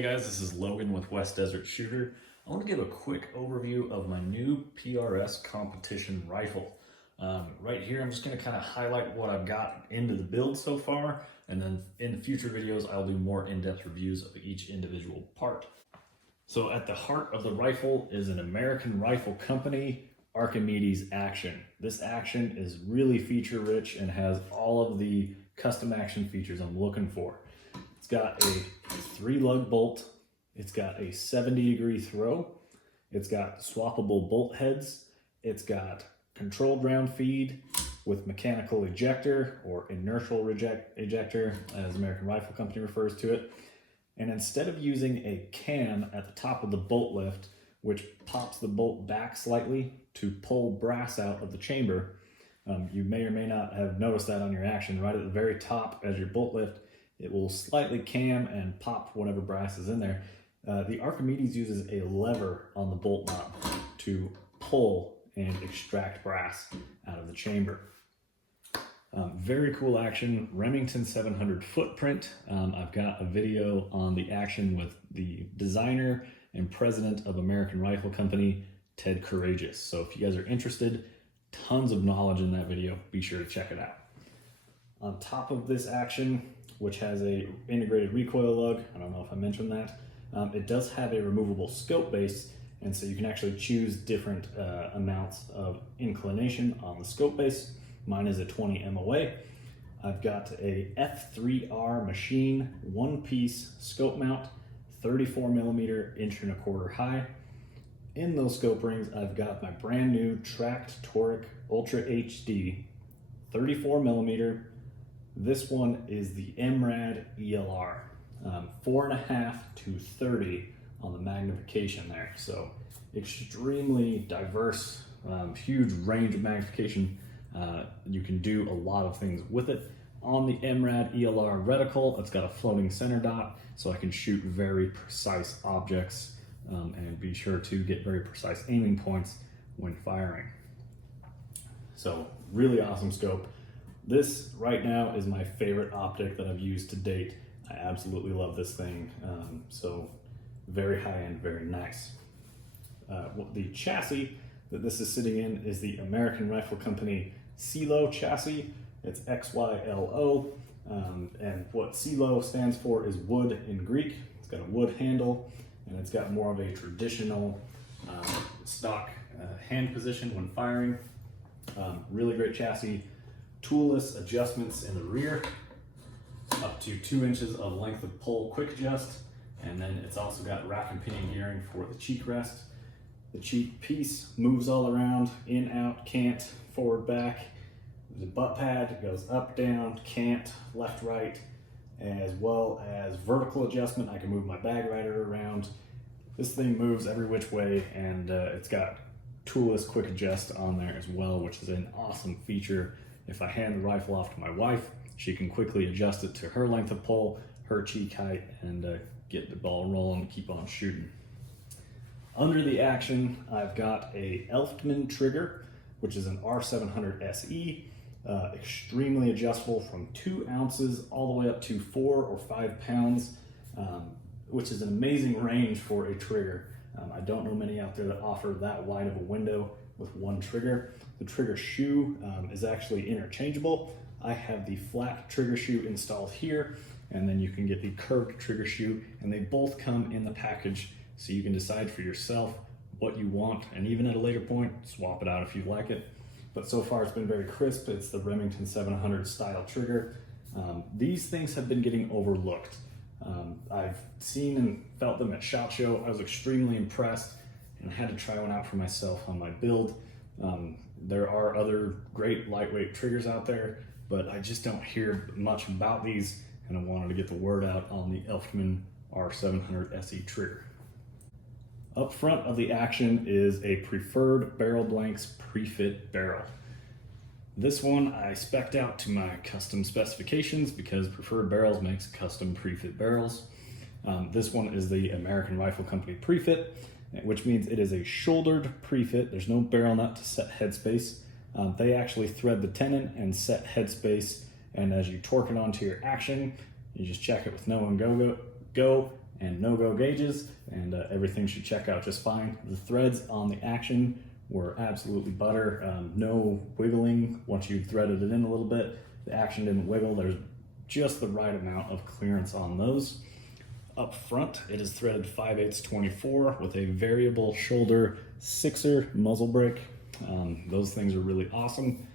Hey guys, this is Logan with West Desert Shooter. I want to give a quick overview of my new PRS competition rifle. Right here, I'm just going to kind of highlight what I've got into the build so far, and then in future videos, I'll do more in-depth reviews of each individual part. So at the heart of the rifle is an American Rifle Company Archimedes action. This action is really feature rich and has all of the custom action features I'm looking for. It's got a 3-lug bolt, it's got a 70-degree throw, it's got swappable bolt heads, it's got controlled round feed with mechanical ejector or inertial ejector, as American Rifle Company refers to it. And instead of using a cam at the top of the bolt lift, which pops the bolt back slightly to pull brass out of the chamber, you may or may not have noticed that on your action. Right at the very top as your bolt lift, it will slightly cam and pop whatever brass is in there. The Archimedes uses a lever on the bolt knob to pull and extract brass out of the chamber. Very cool action, Remington 700 footprint. I've got a video on the action with the designer and president of American Rifle Company, Ted Courageous. So if you guys are interested, tons of knowledge in that video. Be sure to check it out. On top of this action, which has a integrated recoil lug, I don't know if I mentioned that, it does have a removable scope base, and so you can actually choose different amounts of inclination on the scope base. Mine is a 20 MOA. I've got a F3R machine, one-piece scope mount, 34mm 1.25" high. In those scope rings, I've got my brand new tracked Toric Ultra HD 34mm. This one is the MRAD ELR, 4.5 to 30 on the magnification there. So extremely diverse, huge range of magnification. You can do a lot of things with it. On the MRAD ELR reticle, it's got a floating center dot, so I can shoot very precise objects and be sure to get very precise aiming points when firing. So really awesome scope. This right now is my favorite optic that I've used to date. I absolutely love this thing. So very high end, very nice. The chassis that this is sitting in is the American Rifle Company Ceelo Chassis. It's XYLO, and what Ceelo stands for is wood in Greek. It's got a wood handle, and it's got more of a traditional stock hand position when firing. Really great chassis. Toolless adjustments in the rear, up to 2 inches of length of pull quick adjust, and then it's also got rack and pinion gearing for the cheek rest. The cheek piece moves all around, in, out, cant, forward, back. The butt pad goes up, down, cant, left, right, as well as vertical adjustment. I can move my bag rider around. This thing moves every which way, and it's got toolless quick adjust on there as well, which is an awesome feature. If I hand the rifle off to my wife, she can quickly adjust it to her length of pull, her cheek height, and get the ball rolling and keep on shooting. Under the action, I've got a Elfman Trigger, which is an R700 SE, extremely adjustable from 2 ounces all the way up to 4 or 5 pounds, which is an amazing range for a trigger. I don't know many out there that offer that wide of a window with one trigger. The trigger shoe is actually interchangeable. I have the flat trigger shoe installed here, and then you can get the curved trigger shoe, and they both come in the package, so you can decide for yourself what you want, and even at a later point, swap it out if you like it. But so far it's been very crisp. It's the Remington 700 style trigger. These things have been getting overlooked. I've seen and felt them at SHOT Show. I was extremely impressed, and I had to try one out for myself on my build. There are other great lightweight triggers out there, but I just don't hear much about these, and I wanted to get the word out on the Elfman R700 SE trigger. Up front of the action is a Preferred Barrel Blanks pre-fit barrel. This one I spec'd out to my custom specifications because Preferred Barrels makes custom pre-fit barrels. This one is the American Rifle Company pre-fit, which means it is a shouldered pre-fit. There's no barrel nut to set headspace. They actually thread the tenon and set headspace, and as you torque it onto your action, you just check it with no and go, and no-go gauges, and everything should check out just fine. The threads on the action were absolutely butter. No wiggling once you threaded it in a little bit. The action didn't wiggle. There's just the right amount of clearance on those. Up front, it is threaded 5/8 24 with a variable shoulder 6er muzzle brake. Those things are really awesome.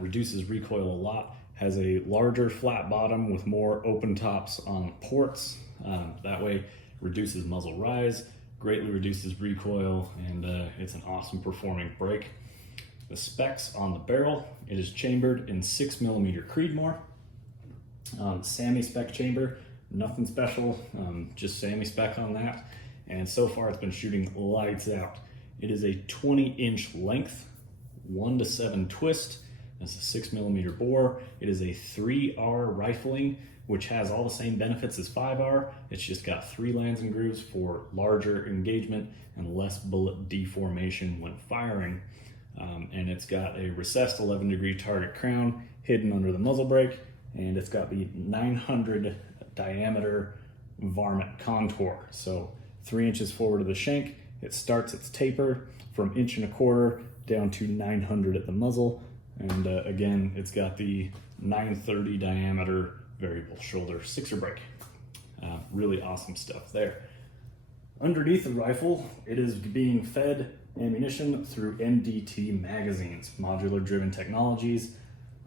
Reduces recoil a lot. Has a larger flat bottom with more open tops on ports. That way, reduces muzzle rise, greatly reduces recoil, and it's an awesome performing brake. The specs on the barrel, it is chambered in 6mm Creedmoor. SAMI spec chamber, nothing special, just SAMI spec on that. And so far it's been shooting lights out. It is a 20-inch length, 1-to-7 twist. It's a 6mm bore. It is a 3R rifling, which has all the same benefits as 5R. It's just got 3 lands and grooves for larger engagement and less bullet deformation when firing. And it's got a recessed 11-degree target crown hidden under the muzzle brake, and it's got the 900 diameter varmint contour. So 3 inches forward of the shank, it starts its taper from 1.25 down to 900 at the muzzle. And again, it's got the 930 diameter variable shoulder 6er brake. Really awesome stuff there. Underneath the rifle, it is being fed ammunition through Mdt Magazines, modular driven technologies.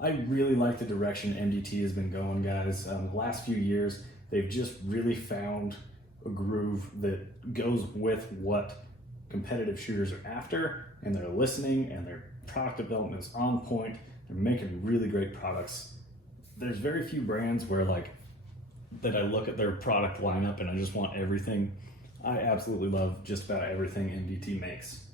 I really like the direction MDT has been going, guys. The last few years, they've just really found a groove that goes with what competitive shooters are after, and they're listening, and their product development is on point. They're making really great products. There's very few brands where that I look at their product lineup and I just want everything. I absolutely love just about everything MDT makes.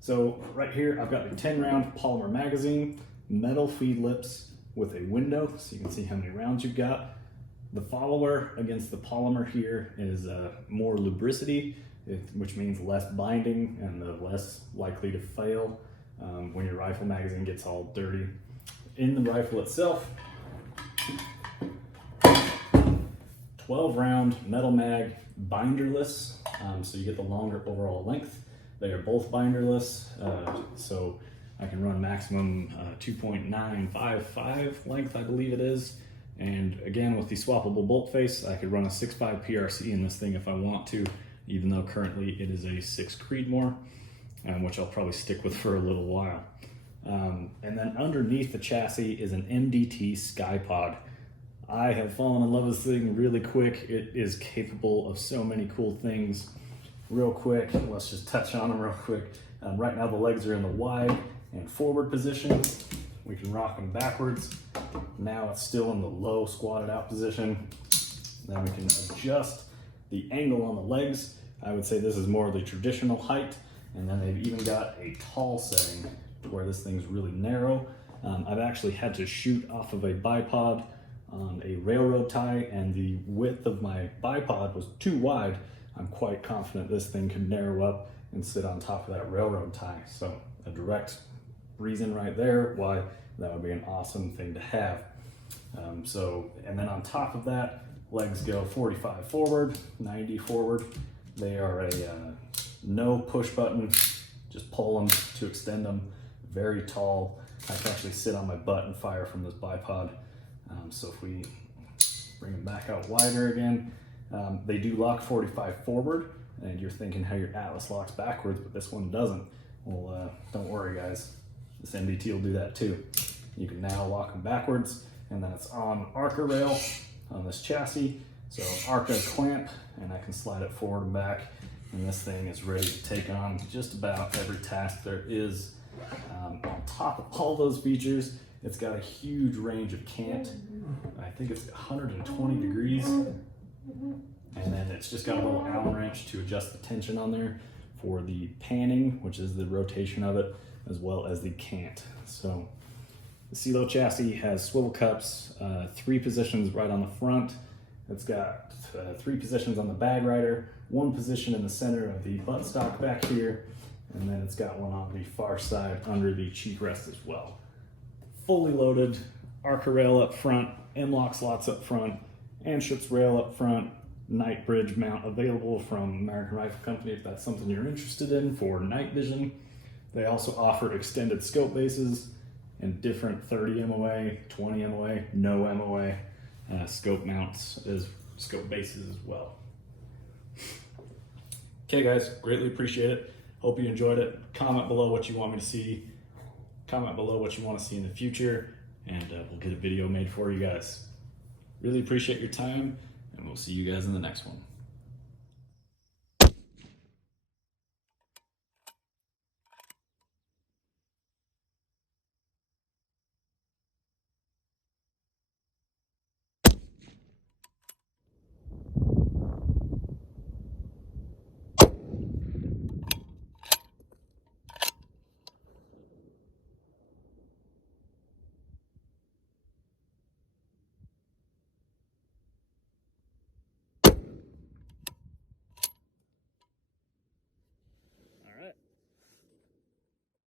So right here, I've got the 10-round polymer magazine, metal feed lips with a window so you can see how many rounds you've got. The follower against the polymer here is more lubricity, which means less binding and less likely to fail when your rifle magazine gets all dirty. In the rifle itself, 12-round metal mag, binderless, so you get the longer overall length. They are both binderless, so I can run maximum 2.955 length, I believe it is. And again, with the swappable bolt face, I could run a 6.5 PRC in this thing if I want to, even though currently it is a 6 Creedmoor, which I'll probably stick with for a little while. And then underneath the chassis is an MDT SkyPod. I have fallen in love with this thing really quick. It is capable of so many cool things. Real quick, let's just touch on them real quick. Right now the legs are in the wide and forward position. We can rock them backwards. Now it's still in the low squatted out position. Then we can adjust the angle on the legs. I would say this is more of the traditional height. And then they've even got a tall setting where this thing's really narrow. I've actually had to shoot off of a bipod on a railroad tie, and the width of my bipod was too wide. I'm quite confident this thing could narrow up and sit on top of that railroad tie. So a direct reason right there why that would be an awesome thing to have. And then on top of that, legs go 45 forward, 90 forward. They are a no push button, just pull them to extend them. Very tall. I can actually sit on my butt and fire from this bipod. So if we bring them back out wider again, they do lock 45 forward, and you're thinking how your Atlas locks backwards, but this one doesn't. Well, don't worry guys, this MDT will do that too. You can now lock them backwards, and then it's on Arca rail on this chassis. So Arca clamp, and I can slide it forward and back, and this thing is ready to take on just about every task there is. On top of all those features, it's got a huge range of cant. I think it's 120 degrees. And then it's just got a little Allen wrench to adjust the tension on there for the panning, which is the rotation of it, as well as the cant. So the Ceelo chassis has swivel cups, 3 positions right on the front. It's got 3 positions on the bag rider, 1 position in the center of the buttstock back here, and then it's got one on the far side under the cheek rest as well. Fully loaded Arca rail up front, M-LOK slots up front, Anschutz rail up front, night bridge mount available from American Rifle Company if that's something you're interested in for night vision. They also offer extended scope bases and different 30 MOA, 20 MOA, no MOA scope mounts as scope bases as well. Okay guys, greatly appreciate it. Hope you enjoyed it. Comment below what you want me to see. Comment below what you want to see in the future, and we'll get a video made for you guys. Really appreciate your time, and we'll see you guys in the next one.